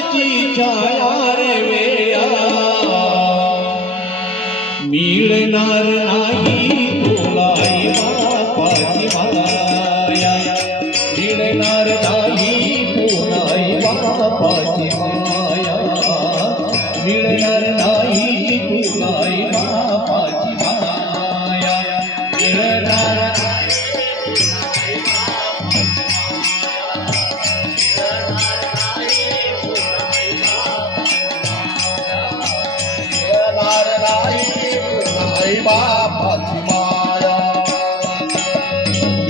ची छाया रे वेया मिळणार नाही तुला बापाची माया। मिळणार नाही तुला बापाची माया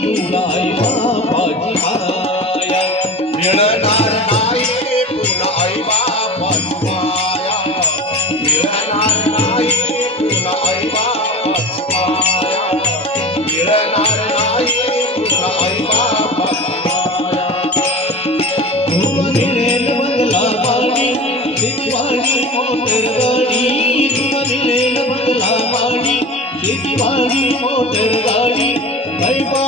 पुनाई बापाची माया मिळणार नाही पुनाई बापाची माया मिळणार नाही पुनाई बापाची माया मिळणार नाही पुनाई बापाची माया तू मिळेल बंगला पाणी दिवाणी मोटर गाडी तू मिळेल बंगला पाणी दिवाणी मोटर गाडी नाही.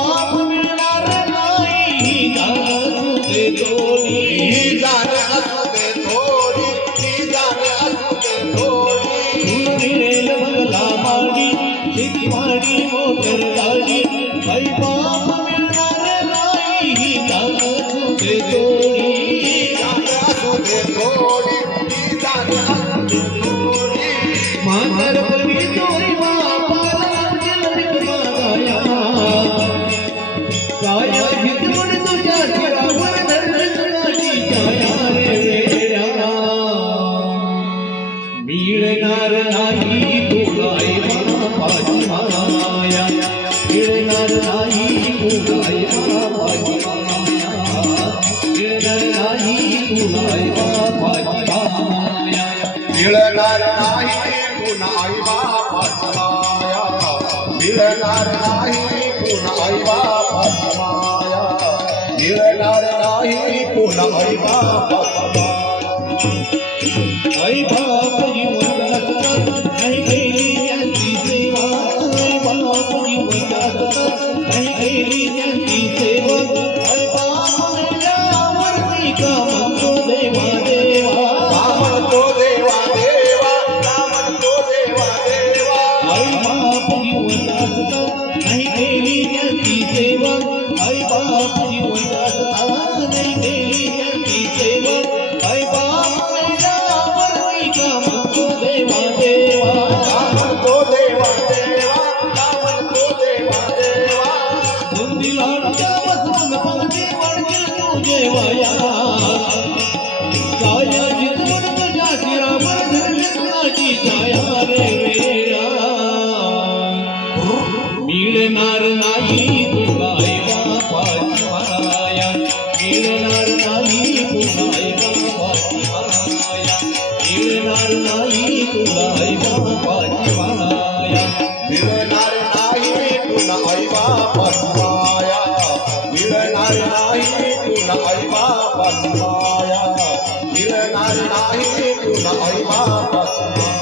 મિળનાર નાહી પુનાઈ બાપા મિળનાર નાહી પુનાઈ બાપા મિળનાર નાહી પુનાઈ બાપા छाया जितुर तुझा तेरा मधुर लिखाची छाया माया मिळणार नाही तुला एका पाठी माया मिळणार नाही माया मिळणार नाही तुला एका माया Yine Allah'ı kula ayma basma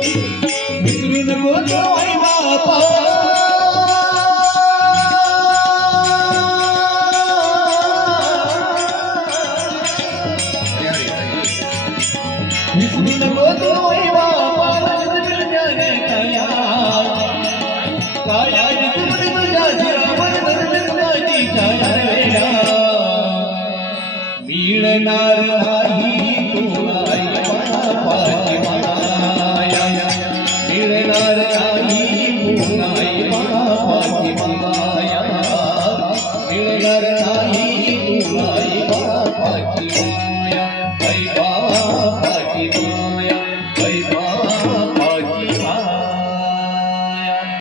Miss me the good way. amor.